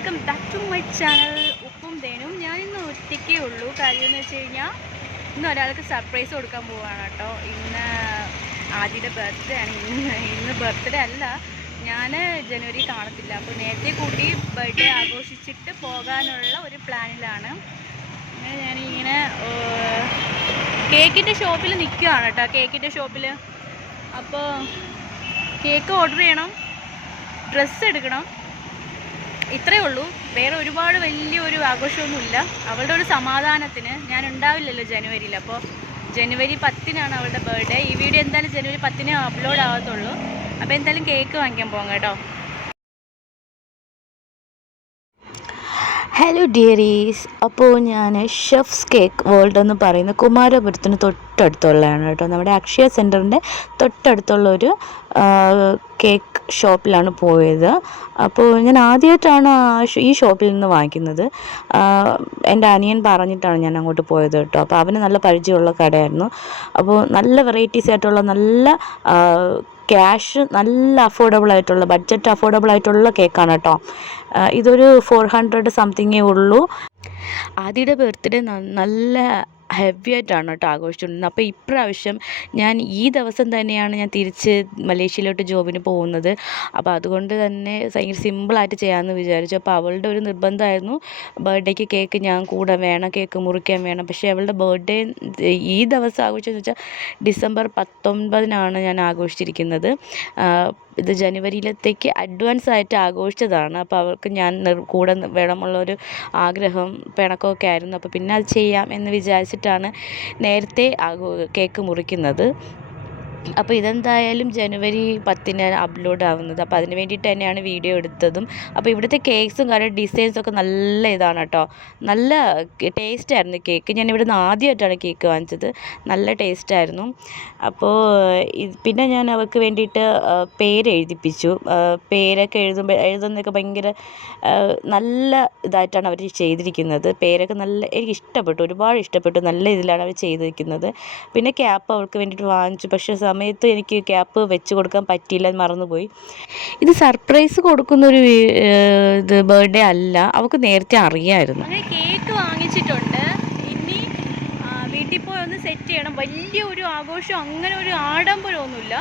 Welcome back to my channel. ഉപ്പും തേനും. ഞാൻ ഒറ്റയ്ക്കേ ഉള്ളൂ. കാര്യം എന്ന് വെച്ച് കഴിഞ്ഞാൽ ഇന്ന് ഒരാൾക്ക് സർപ്രൈസ് കൊടുക്കാൻ പോവാണ് കേട്ടോ. ഇന്ന് ആദ്യയുടെ ബർത്ത്ഡേ ആണ്. ഇന്ന് ഇന്ന് ബർത്ത്ഡേ അല്ല. ഞാൻ ജനുവരി കാണത്തില്ല. അപ്പോൾ നേരത്തെ കൂട്ടി ബർത്ത്ഡേ ആഘോഷിച്ചിട്ട് പോകാനുള്ള ഒരു പ്ലാനിലാണ്. അങ്ങനെ ഞാനിങ്ങനെ കേക്കിന്റെ ഷോപ്പിൽ നിൽക്കുകയാണ് കേട്ടോ. കേക്കിന്റെ ഷോപ്പിൽ. അപ്പോൾ കേക്ക് ഓർഡർ ചെയ്യണം. ഡ്രസ്സ് എടുക്കണം. ഇത്രയേ ഉള്ളൂ. വേറെ ഒരുപാട് വലിയൊരു ആഘോഷമൊന്നുമില്ല. അവളുടെ ഒരു സമാധാനത്തിന് ഞാൻ ഉണ്ടാവില്ലല്ലോ ജനുവരിയിൽ. അപ്പോൾ ജനുവരി പത്തിനാണ് അവളുടെ ബർത്ത്ഡേ ഈ വീഡിയോ എന്തായാലും ജനുവരി പത്തിനേ അപ്ലോഡ് ആവത്തുള്ളൂ അപ്പോൾ എന്തായാലും കേക്ക് വാങ്ങിക്കാൻ പോകാം കേട്ടോ. ഹലോ ഡിയറീസ് അപ്പോൾ ഞാൻ ഷെഫ്സ് കേക്ക് വേൾഡ് എന്ന് പറയുന്ന കുമാരപുരത്തിന് തൊട്ടടുത്തുള്ളതാണ് കേട്ടോ. നമ്മുടെ അക്ഷയ സെന്ററിന്റെ തൊട്ടടുത്തുള്ള ഒരു കേക്ക് ഷോപ്പിലാണ് പോയത്. അപ്പോൾ ഞാൻ ആദ്യമായിട്ടാണ് ഈ ഷോപ്പിൽ നിന്ന് വാങ്ങിക്കുന്നത്. എന്റെ അനിയൻ പറഞ്ഞിട്ടാണ് ഞാൻ അങ്ങോട്ട് പോയത് കേട്ടോ. അപ്പോൾ അവന് നല്ല പരിചയമുള്ള കടയായിരുന്നു. അപ്പോൾ നല്ല വെറൈറ്റീസ് ആയിട്ടുള്ള നല്ല ക്യാഷ് നല്ല അഫോർഡബിൾ ആയിട്ടുള്ള ബഡ്ജറ്റ് അഫോർഡബിൾ ആയിട്ടുള്ള കേക്കാണ് കേട്ടോ ഇതൊരു ഫോർ ഹൺഡ്രഡ് സംതിങ്ങേ ഉള്ളൂ. ആദ്യയുടെ ബർത്ത്ഡേ നല്ല ഹെവി ആയിട്ടാണ് കേട്ടോ ആഘോഷിച്ചുകൊണ്ടിരുന്നത്. അപ്പോൾ ഇപ്രാവശ്യം ഞാൻ ഈ ദിവസം തന്നെയാണ് ഞാൻ തിരിച്ച് മലേഷ്യയിലോട്ട് ജോബിന് പോകുന്നത്. അപ്പോൾ അതുകൊണ്ട് തന്നെ ഭയങ്കര സിമ്പിളായിട്ട് ചെയ്യാമെന്ന് വിചാരിച്ചു. അപ്പോൾ അവളുടെ ഒരു നിർബന്ധമായിരുന്നു. ബർത്ത്ഡേക്ക് കേക്ക് ഞാൻ കൂടെ വേണം കേക്ക് മുറിക്കാൻ വേണം. പക്ഷേ അവളുടെ ബർത്ത്ഡേ ഈ ദിവസം ആഘോഷിച്ചെന്ന് വെച്ചാൽ ഡിസംബർ പത്തൊൻപതിനാണ് ഞാൻ ആഘോഷിച്ചിരിക്കുന്നത്. ഇത് ജനുവരിയിലത്തേക്ക് അഡ്വാൻസ് ആയിട്ട് ആഘോഷിച്ചതാണ്. അപ്പോൾ അവർക്ക് ഞാൻ കൂടെ നി- വേണമുള്ളൊരു ആഗ്രഹം പിണക്കമൊക്കെ ആയിരുന്നു. അപ്പോൾ പിന്നെ അത് ചെയ്യാം എന്ന് വിചാരിച്ചിട്ടാണ് നേരത്തെ കേക്ക് മുറിക്കുന്നത്. അപ്പോൾ ഇതെന്തായാലും ജനുവരി പത്തിന് അപ്ലോഡ് ആവുന്നത്. അപ്പോൾ അതിന് വേണ്ടിയിട്ട് തന്നെയാണ് വീഡിയോ എടുത്തതും. അപ്പോൾ ഇവിടുത്തെ കേക്ക്സും കാര്യം ഡിസൈൻസൊക്കെ നല്ല ഇതാണ് കേട്ടോ. നല്ല ടേസ്റ്റ് ആയിരുന്നു കേക്ക് ഞാൻ ഇവിടുന്ന് ആദ്യമായിട്ടാണ് കേക്ക് വാങ്ങിച്ചത്. നല്ല ടേസ്റ്റ് ആയിരുന്നു. അപ്പോൾ പിന്നെ ഞാൻ അവൾക്ക് വേണ്ടിയിട്ട് പേര് എഴുതിപ്പിച്ചു പേരൊക്കെ എഴുതുമ്പോൾ എഴുതുന്നതൊക്കെ ഭയങ്കര നല്ല ഇതായിട്ടാണ് അവർ ചെയ്തിരിക്കുന്നത്. പേരൊക്കെ നല്ല എനിക്ക് ഇഷ്ടപ്പെട്ടു. ഒരുപാട് ഇഷ്ടപ്പെട്ടു. നല്ല ഇതിലാണ് അവർ ചെയ്തിരിക്കുന്നത്. പിന്നെ ക്യാപ്പ് അവൾക്ക് വേണ്ടിയിട്ട് വാങ്ങിച്ചു. പക്ഷേ സമയത്ത് എനിക്ക് ക്യാപ്പ് വെച്ച് കൊടുക്കാൻ പറ്റിയില്ല മറന്നുപോയി. ഇത് സർപ്രൈസ് കൊടുക്കുന്ന ഒരു ഇത് ബർത്ത്ഡേ അല്ല. അവൾക്ക് നേരത്തെ അറിയായിരുന്നു. കേക്ക് വാങ്ങിച്ചിട്ടുണ്ട്. ഇനി വീട്ടിൽ പോയി ഒന്ന് സെറ്റ് ചെയ്യണം. വലിയ ഒരു ആഘോഷം അങ്ങനെ ഒരു ആഡംബരമൊന്നുമില്ല.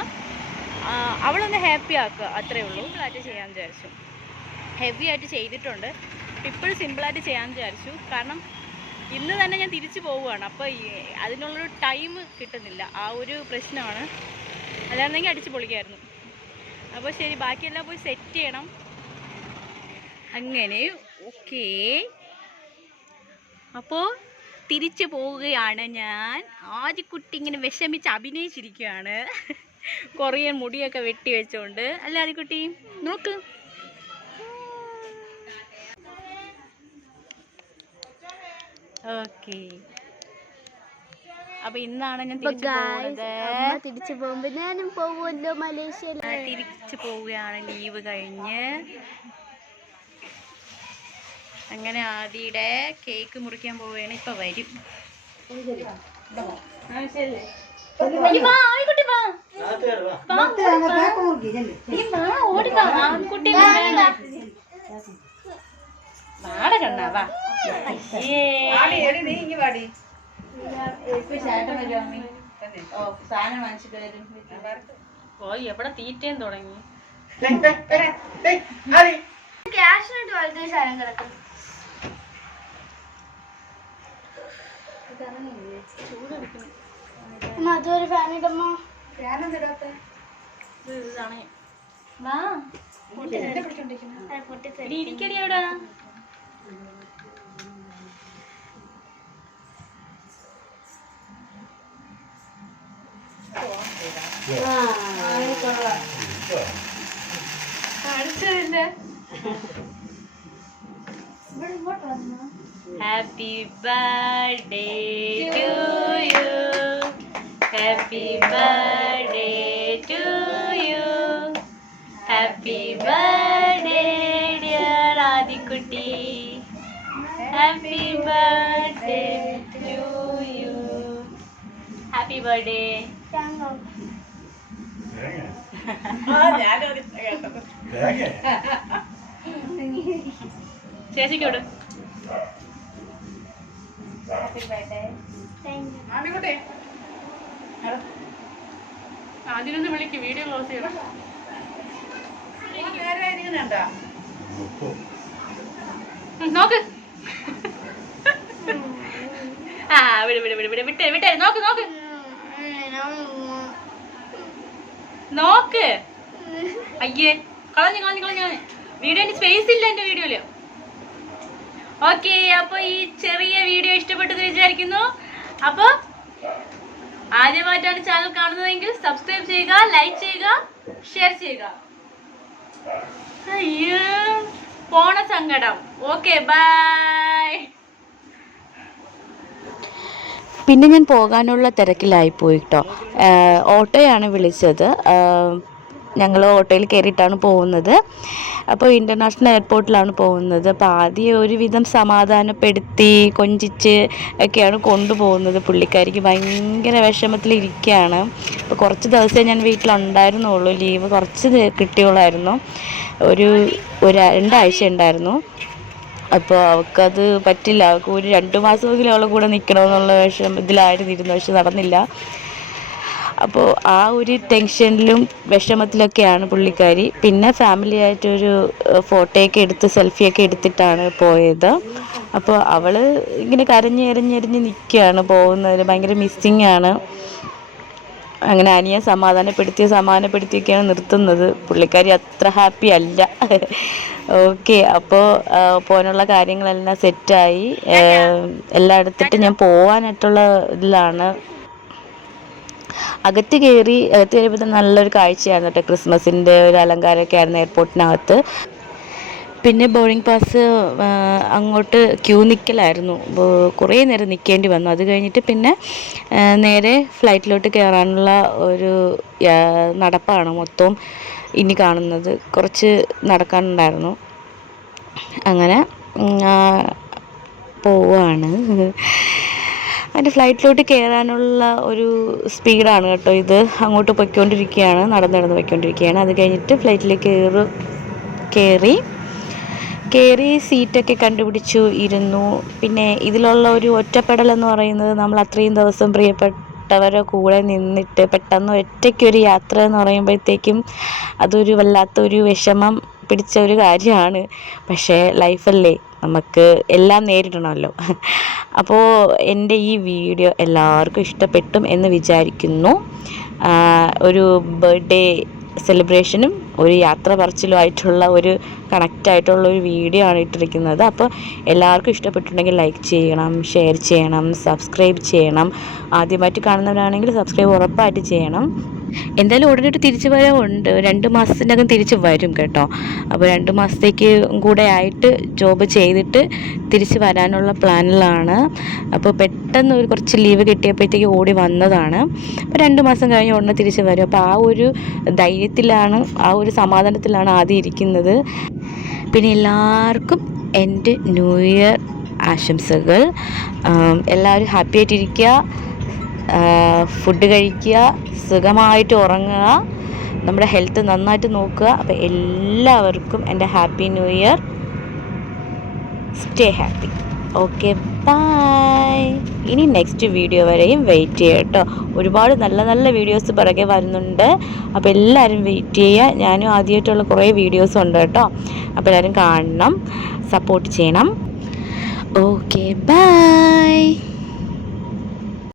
അവളൊന്ന് ഹാപ്പി ആക്കുക അത്രേ ഉള്ളൂ. സിമ്പിളായിട്ട് ചെയ്യാൻ വിചാരിച്ചു. ഹെവി ആയിട്ട് ചെയ്തിട്ടുണ്ട്. ഇപ്പോഴും സിമ്പിളായിട്ട് ചെയ്യാൻ വിചാരിച്ചു. കാരണം ഇന്ന് തന്നെ ഞാൻ തിരിച്ചു പോവുകയാണ്. അപ്പോൾ അതിനുള്ള അതിനുള്ളൊരു ടൈം കിട്ടുന്നില്ല. ആ ഒരു പ്രശ്നമാണ്. അല്ലായിരുന്നെങ്കിൽ അടിച്ചു പൊളിക്കായിരുന്നു. അപ്പോൾ ശരി ബാക്കിയെല്ലാം പോയി സെറ്റ് ചെയ്യണം. അങ്ങനെ ഓക്കേ അപ്പോൾ തിരിച്ചു പോവുകയാണ് ഞാൻ. ആദ്യക്കുട്ടി ഇങ്ങനെ വിഷമിച്ച് അഭിനയിച്ചിരിക്കുകയാണ്. കൊറിയൻ മുടിയൊക്കെ വെട്ടി വെച്ചോണ്ട്. അല്ല ആദ്യക്കുട്ടി നോക്ക്. ഓക്കെ. അപ്പൊ ഇന്നാണ് ഞാൻ തിരിച്ചു പോകുന്നത് തിരിച്ചു പോകുമ്പോ ഞാനും തിരിച്ചു പോവുകയാണ്. ലീവ് കഴിഞ്ഞ്. അങ്ങനെ ആദിയുടെ കേക്ക് മുറിക്കാൻ പോവുകയാണ്. ഇപ്പൊ വരും. ആ, ശരി. കണ്ണാവാ ഓ എവിടെ തീറ്റയും തുടങ്ങി? ക്യാഷിനായിട്ട് വളരെ സാധനം കിടക്കും അതൊരു ഫാൻ ഇടമ്മ? ഇത് ഇതാണ് വാ. എടി, ഇരിക്കടി അവിടെ കാണിച്ചതിന്റെ happy birthday to you happy birthday to you happy birthday dear Adikkutty happy birthday to you happy birthday അതിനൊന്ന് വിളിക്ക് വീഡിയോ ക്ലോസ് ചെയ്യണം. നോക്ക്. ആ വിട് വിട് വിട് വിട്. വിട്ടേ വിട്ടേ. നോക്ക് നോക്ക്. നോക്ക്. അയ്യേ കളഞ്ഞു കളഞ്ഞു കളഞ്ഞു കളഞ്ഞു. വീഡിയോന് സ്പേസ് ഇല്ല എന്റെ വീഡിയോയിൽ ഓക്കെ അപ്പൊ ഈ ചെറിയ വീഡിയോ ഇഷ്ടപ്പെട്ടെന്ന് വിചാരിക്കുന്നു. അപ്പൊ ആദ്യമായിട്ടാണ് ചാനൽ കാണുന്നതെങ്കിൽ സബ്സ്ക്രൈബ് ചെയ്യുക ലൈക്ക് ചെയ്യുക ഷെയർ ചെയ്യുക. അയ്യോ പോണ സങ്കടം. ഓക്കെ ബൈ പിന്നെ ഞാൻ പോകാനുള്ള തിരക്കിലായി പോയിട്ടോ ഓട്ടോയാണ് വിളിച്ചത്. ഞങ്ങൾ ഓട്ടോയിൽ കയറിയിട്ടാണ് പോകുന്നത്. അപ്പോൾ ഇന്റർനാഷണൽ എയർപോർട്ടിലാണ് പോകുന്നത്. അപ്പോൾ ആദ്യം ഒരുവിധം സമാധാനപ്പെടുത്തി കൊഞ്ചിച്ച് ഒക്കെയാണ് കൊണ്ടുപോകുന്നത്. പുള്ളിക്കാരിക്ക് ഭയങ്കര വിഷമത്തിലിരിക്കുകയാണ്. അപ്പോൾ കുറച്ച് ദിവസമേ ഞാൻ വീട്ടിലുണ്ടായിരുന്നുള്ളൂ. ലീവ് കുറച്ച് കിട്ടിയുള്ളായിരുന്നു ഒരു ഒരു രണ്ടാഴ്ച ഉണ്ടായിരുന്നു. അപ്പോൾ അവൾക്കത് പറ്റില്ല. അവൾക്ക് ഒരു രണ്ട് മാസമെങ്കിലും അവളെ കൂടെ നിൽക്കണമെന്നുള്ള വിഷം ഇതിലായിരുന്നിരുന്നു. പക്ഷെ നടന്നില്ല. അപ്പോൾ ആ ഒരു ടെൻഷനിലും വിഷമത്തിലൊക്കെയാണ് പുള്ളിക്കാരി. പിന്നെ ഫാമിലി ആയിട്ടൊരു ഫോട്ടോയൊക്കെ എടുത്ത് സെൽഫിയൊക്കെ എടുത്തിട്ടാണ് പോയത്. അപ്പോൾ അവൾ ഇങ്ങനെ കരഞ്ഞ് എറിഞ്ഞെറിഞ്ഞ് നിൽക്കുകയാണ് പോകുന്നത്. ഭയങ്കര മിസ്സിങ് ആണ്. അങ്ങനെ അനിയെ സമാധാനപ്പെടുത്തി സമാധാനപ്പെടുത്തിയൊക്കെയാണ് നിർത്തുന്നത്. പുള്ളിക്കാരി അത്ര ഹാപ്പി അല്ല. ഓക്കെ അപ്പോൾ പോകാനുള്ള കാര്യങ്ങളെല്ലാം സെറ്റായി. എല്ലാം എടുത്തിട്ട് ഞാൻ പോകാനായിട്ടുള്ള ഇതിലാണ്. അകത്ത് കയറി അകത്ത് കയറിയപ്പോൾ നല്ലൊരു കാഴ്ചയായിരുന്നു കേട്ടോ ക്രിസ്മസിന്റെ ഒരു അലങ്കാരമൊക്കെ ആയിരുന്നു എയർപോർട്ടിനകത്ത്. പിന്നെ ബോർഡിംഗ് പാസ് അങ്ങോട്ട് ക്യൂ നിൽക്കലായിരുന്നു കുറേ നേരം നിൽക്കേണ്ടി വന്നു. അത് കഴിഞ്ഞിട്ട് പിന്നെ നേരെ ഫ്ലൈറ്റിലോട്ട് കയറാനുള്ള ഒരു നടപ്പാണ് മൊത്തവും ഇനി കാണുന്നത്. കുറച്ച് നടക്കാനുണ്ടായിരുന്നു. അങ്ങനെ പോവാണ്. അതിന്റെ ഫ്ലൈറ്റിലോട്ട് കയറാനുള്ള ഒരു സ്പീഡാണ് കേട്ടോ ഇത്. അങ്ങോട്ട് പൊയ്ക്കൊണ്ടിരിക്കുകയാണ് നടന്ന് നടന്ന് പൊയ്ക്കൊണ്ടിരിക്കുകയാണ്. അത് കഴിഞ്ഞിട്ട് ഫ്ലൈറ്റിലേക്ക് കയറി കയറി കയറി സീറ്റൊക്കെ കണ്ടുപിടിച്ചു ഇരുന്നു. പിന്നെ ഇതിലുള്ള ഒരു ഒറ്റപ്പെടൽ എന്ന് പറയുന്നത് നമ്മൾ അത്രയും ദിവസം പ്രിയപ്പെട്ടവരെ കൂടെ നിന്നിട്ട് പെട്ടെന്ന് ഒറ്റയ്ക്കൊരു യാത്ര എന്ന് പറയുമ്പോഴത്തേക്കും അതൊരു വല്ലാത്തൊരു വിഷമം പിടിച്ച ഒരു കാര്യമാണ്. പക്ഷേ ലൈഫല്ലേ നമുക്ക് എല്ലാം നേരിടണമല്ലോ. അപ്പോൾ എന്റെ ഈ വീഡിയോ എല്ലാവർക്കും ഇഷ്ടപ്പെട്ടും എന്ന് വിചാരിക്കുന്നു. ഒരു ബർത്ത്ഡേ സെലിബ്രേഷനും ഒരു യാത്ര പറച്ചിലുമായിട്ടുള്ള ഒരു കണക്റ്റായിട്ടുള്ള ഒരു വീഡിയോ ആണ് ഇട്ടിരിക്കുന്നത്. അപ്പോൾ എല്ലാവർക്കും ഇഷ്ടപ്പെട്ടിട്ടുണ്ടെങ്കിൽ ലൈക്ക് ചെയ്യണം ഷെയർ ചെയ്യണം സബ്സ്ക്രൈബ് ചെയ്യണം. ആദ്യമായിട്ട് കാണുന്നവരാണെങ്കിൽ സബ്സ്ക്രൈബ് ഉറപ്പായിട്ട് ചെയ്യണം. എന്തായാലും ഉടനെ ഒരു തിരിച്ചു വരവുണ്ട്. രണ്ട് മാസത്തിനകം തിരിച്ച് വരും കേട്ടോ. അപ്പോൾ രണ്ട് മാസത്തേക്ക് കൂടെ ആയിട്ട് ജോബ് ചെയ്തിട്ട് തിരിച്ച് വരാനുള്ള പ്ലാനിലാണ് അപ്പോൾ പെട്ടെന്ന് ഒരു കുറച്ച് ലീവ് കിട്ടിയപ്പോഴത്തേക്ക് ഓടി വന്നതാണ്. അപ്പോൾ രണ്ട് മാസം കഴിഞ്ഞ് ഉടനെ തിരിച്ച് വരും. അപ്പോൾ ആ ഒരു ധൈര്യത്തിലാണ് ആ ഒരു സമാധാനത്തിലാണ് ആദ്യം ഇരിക്കുന്നത്. പിന്നെ എല്ലാവർക്കും എന്റെ ന്യൂ ഇയർ ആശംസകൾ. എല്ലാവരും ഹാപ്പി ആയിട്ടിരിക്കുക. ഫുഡ് കഴിക്കുക സുഖമായിട്ട് ഉറങ്ങുക നമ്മുടെ ഹെൽത്ത് നന്നായിട്ട് നോക്കുക. അപ്പോൾ എല്ലാവർക്കും എന്റെ happy new year stay happy okay bye ഇനി നെക്സ്റ്റ് വീഡിയോ വരെയും വെയിറ്റ് ചെയ്യുക കേട്ടോ. ഒരുപാട് നല്ല നല്ല വീഡിയോസ് പിറകെ വരുന്നുണ്ട്. അപ്പോൾ എല്ലാവരും വെയിറ്റ് ചെയ്യുക. ഞാനും ആദ്യമായിട്ടുള്ള കുറേ വീഡിയോസ് ഉണ്ട് കേട്ടോ. അപ്പോൾ എല്ലാവരും കാണണം സപ്പോർട്ട് ചെയ്യണം. Okay bye